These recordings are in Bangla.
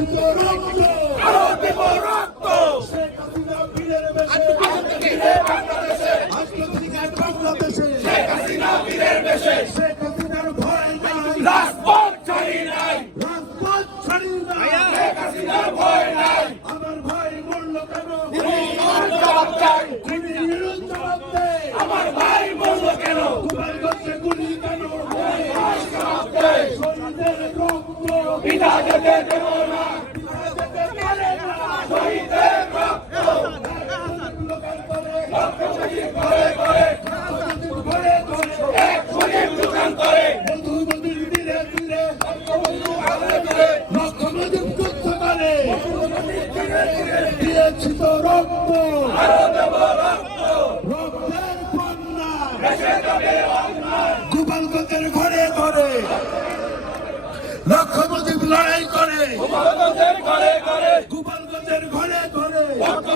দিয়েছি তো রক্ত আরও দেব রক্ত শেখ হাসিনা বীরের বেশে বাংলাদেশে আজকে থেকে বাংলাদেশে শেখ হাসিনা বীরের বেশে শেখ হাসিনার ভয় নাই রাজপথ ছাড়ি নাই রাজপথ ছাড়ি না শেখ হাসিনার ভয় নাই আমার ভাই মরল কেন আমার জবাব চাই গুলি নিরুন জবাব দে আমার ভাই বলল কেন তোমার কাছে গুলি কেন শহীদের রক্ত বিনা যেতে দেব না যেতে পারে না শহীদের রক্ত করে করে করে করে এক মুজিব দোকান করে বন্ধু নদীর তীরে তীরে লক্ষ নদীর যুদ্ধ করে দিয়েছি তো রক্ত গোপালগঞ্জের ঘরে ঘরে লক্ষ নদীর লড়াই করে। গোপালগঞ্জের ঘরে ঘরে। গোপালগঞ্জের ঘরে ঘরে। লক্ষ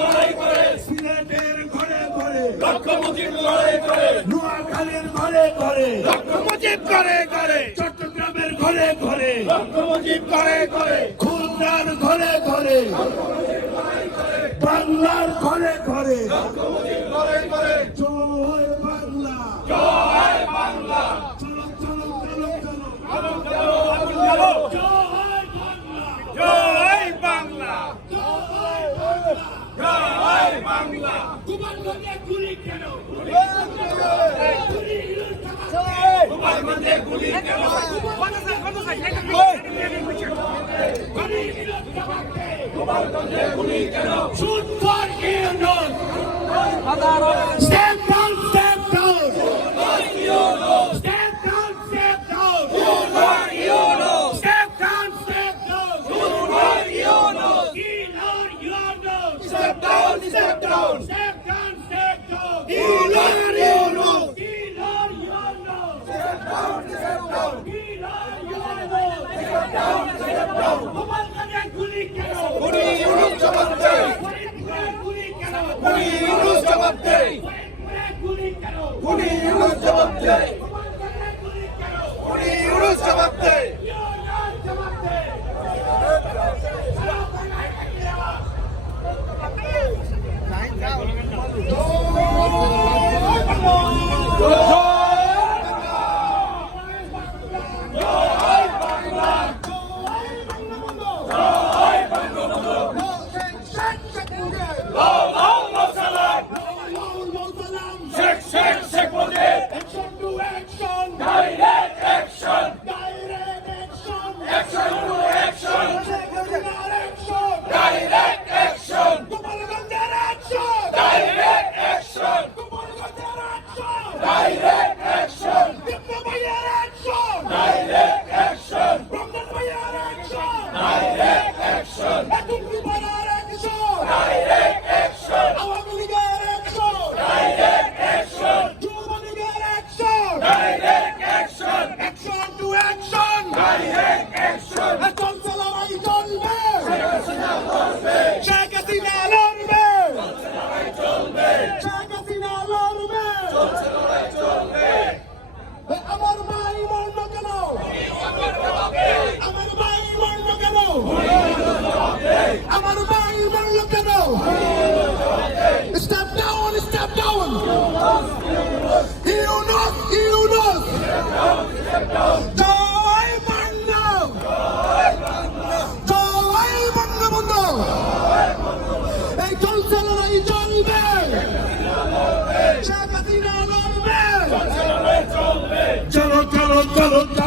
লড়াই করে। সিলেটের ঘরে ঘরে। লক্ষ মুজিব লড়াই করে। নোয়াখালীর ঘরে ঘরে। লক্ষ মুজিব করে করে চট্টগ্রামের ঘরে ঘরে। লক্ষ মুজিব করে করে খুলনার ঘরে ঘরে। বাংলার ঘরে ঘরে। জয় বাংলা গুলি কেন গোপালগঞ্জে গুলি কেন গোপালগঞ্জে গুলি কেন step down. Step down, step down! Elon, Yunus. Elon, Yunus! Step down, step down. Elon, Yunus! Step down, step down! গোপালগঞ্জে গুলি কেন? গুলি ইউনুস জবাব দেয় গুলি কেন? গুলি ইউনুস জবাব দেয়? গুলি ইউনুস জবাব দেয় Direct!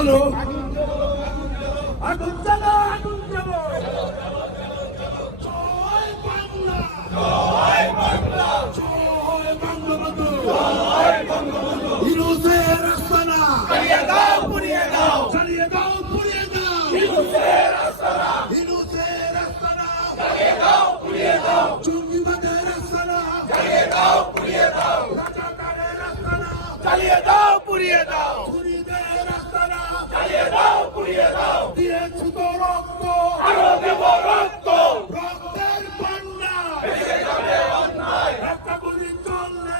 চলো আগুন চলো আগুন চলো জয় বাংলা। জয় বাংলা। জয় বঙ্গবন্ধু। জয় বঙ্গবন্ধু ইউনুসের আস্তানা। চালিয়ে দাও পুড়িয়ে দাও। পুড়িয়ে দাও ইউনুসের আস্তানা। ইউনুসের আস্তানা। চালিয়ে দাও পুড়িয়ে দাও। জঙ্গিবাদের আস্তানা। চালিয়ে দাও পুড়িয়ে দাও। রাজাকারের আস্তানা। চালিয়ে দাও পুড়িয়ে দাও। খুনিদের আস্তানা চালিয়ে দাও পুড়িয়ে দাও দিয়েছি তো রক্ত আরও দেব রক্ত রক্তের বন্যা ভেসে যাবে অন্যায় একটা গুলি চললে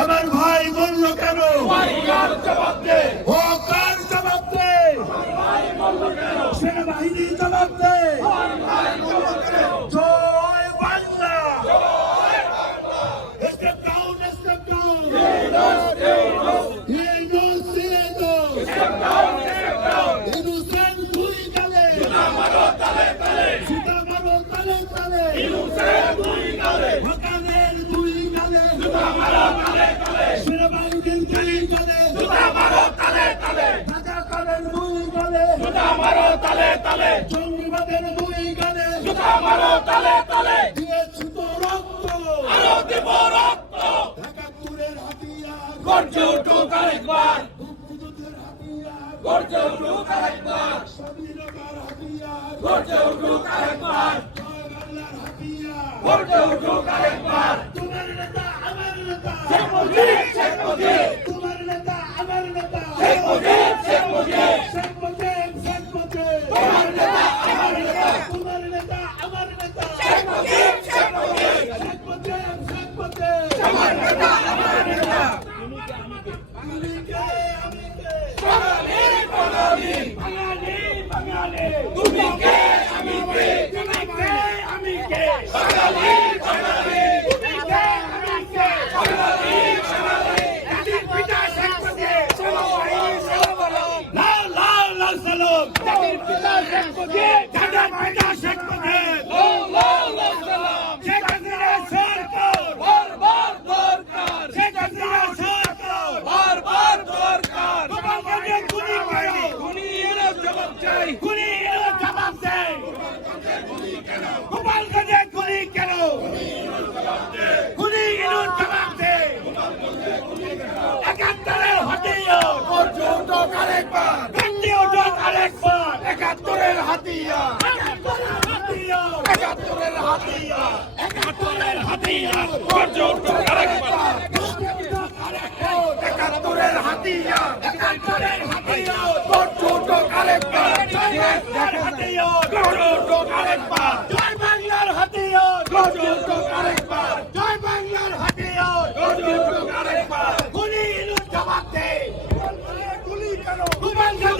আমার ভাই বলল কেন কার জবাব দে ও কার জবাব দে সেনাবাহিনী জবাব দে জয় Bangla Step down, step down. Here goes Diego. Innocent দুই গালে। জুতা মারো তালে তালে। হকানের দুই গালে। সেনাবাহিনীর গালে গালে। রাজাকারের দুই গালে। জঙ্গিবাদের দুই গালে। দিয়েছি তো রক্ত। একাত্তরের হাতিয়ার। গর্জে উঠুক আরেকবার মুক্তিযুদ্ধের হাতিয়ার। গর্জে উঠুক আরেকবার স্বাধীনতার হাতিয়ার। গর্জে উঠুক আরেকবার জয় বাংলার হাতিয়ার। গর্জে উঠুক আরেকবার তোমার নেতা আমার নেতা শেখ মুজিব শেখ মুজিব তোমার নেতা আমার নেতা শেখ মুজিব শেখ মুজিব শেখ মুজিব তোমার নেতা আমার নেতা তোমার নেতা আমার নেতা শেখ মুজিব শেখ মুজিব শেখ মুজিব শেখ মুজিব আমার নেতা আমার নেতা আমি কে আমি কে বাঙালি বাঙালি বাঙালি বাঙালি তুমি কে আমি কে তুমি কে আমি কে বাঙালি বাঙালি তুমি কে আমি কে বাঙালি বাঙালি জাতির পিতা শেখ মুজিব সেনাবাহিনী সেনাবাহিনী লাল লাল লাল সালাম জাতির পিতা শেখ মুজিব জাতির পিতা শেখ মুজিব লাল লাল সালাম শেখ হাসিনা সরকার বারবার দরকার শেখ হাসিনা সরকার বারবার দরকার তোমাকে গুলি করো উনি এর জবাব চাই গুলি এর জবাব দেয় গোপালগঞ্জে গুলি কেন গুলি এর জবাব দে একাত্তরের হাতিয়ার গর্জে উঠুক আরেকবার গান্ধী ওঠো আরেকবার একাত্তরের হাতিয়ার। একাত্তরের হাতিয়ার। একাত্তরের হাতিয়ার। একাত্তরের হাতিয়ার গর্জে উঠুক আরেকবার গান্ধী ওঠো আরেকবার একাত্তরের হাতিয়ার একাত্তরের হাতিয়ার গর্জে উঠুক আরেকবার জয় বাংলার হাতিয়ার গর্জে উঠুক আরেকবার জয় বাংলার হাতিয়ার গর্জে উঠুক আরেকবার জয় বাংলার হাতিয়ার গর্জে উঠুক আরেকবার গুলি এর জবাব দে গুলি কেন গোপালগঞ্জে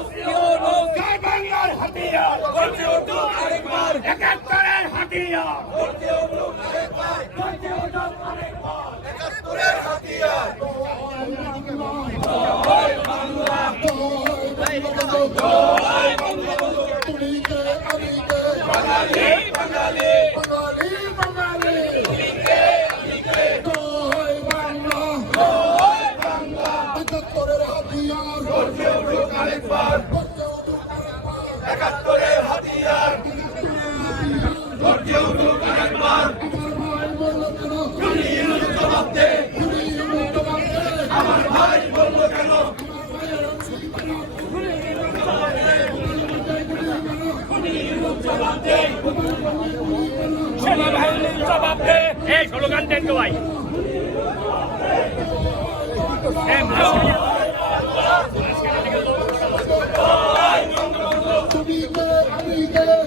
তো ভাই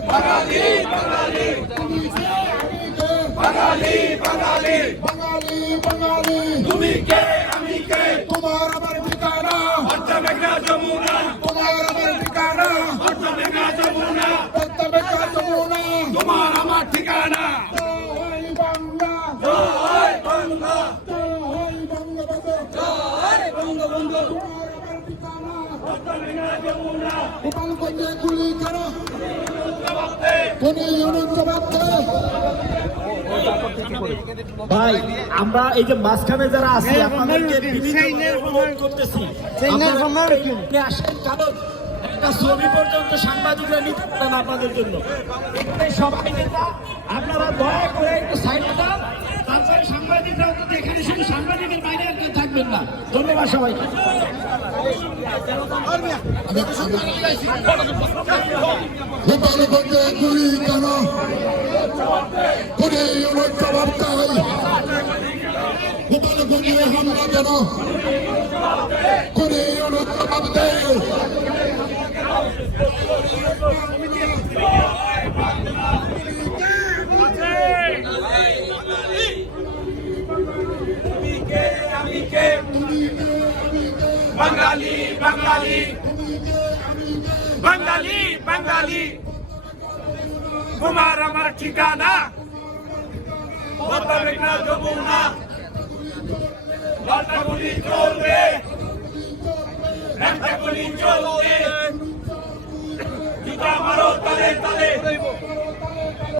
বাঙালি বাঙালি বাঙালি বাঙালি বাঙালি বাঙালি তুমি কে আমি কে তোমার আমার ঠিকানা অর্থমেঘা যমুনা তোমার আমার ঠিকানা অর্থমেঘা যমুনা প্রত্যেকা যমুনা তোমার আমার ঠিকানা জয় বাংলা জয় বাংলা জয় বঙ্গবন্ধু জয় বঙ্গবন্ধু তোমার আমার ঠিকানা অর্থমেঘা যমুনা গোপালগঞ্জে গুলি কোনি ভাই আমরা এই যে মাঝখানে যারা আছি আপনাদেরকে করতেছি। আসেন কারণ একটা ছবি পর্যন্ত সাংবাদিকরা নিতে পারেন আপনাদের জন্য। সবাই নেতা আপনারা দয়া করে একটু সাইড দাও তারপরে সাংবাদিকরা অন্তত এখানে শুধু সাংবাদিকের না ধন্যবাদ সবাইকে। গোপালগঞ্জে গুলি কেন কোনে জবাব চাই। গোপালগঞ্জে হামলা কেন কোনে জবাব দেয়। বাঙালি বাঙালি। বাঙালি বাঙালি। তোমার আমার ঠিকানা। মোতাবেক না যমুনা একটা গুলি চলবে। একটা গুলি চলবে। জুতা মারো তালে তালে।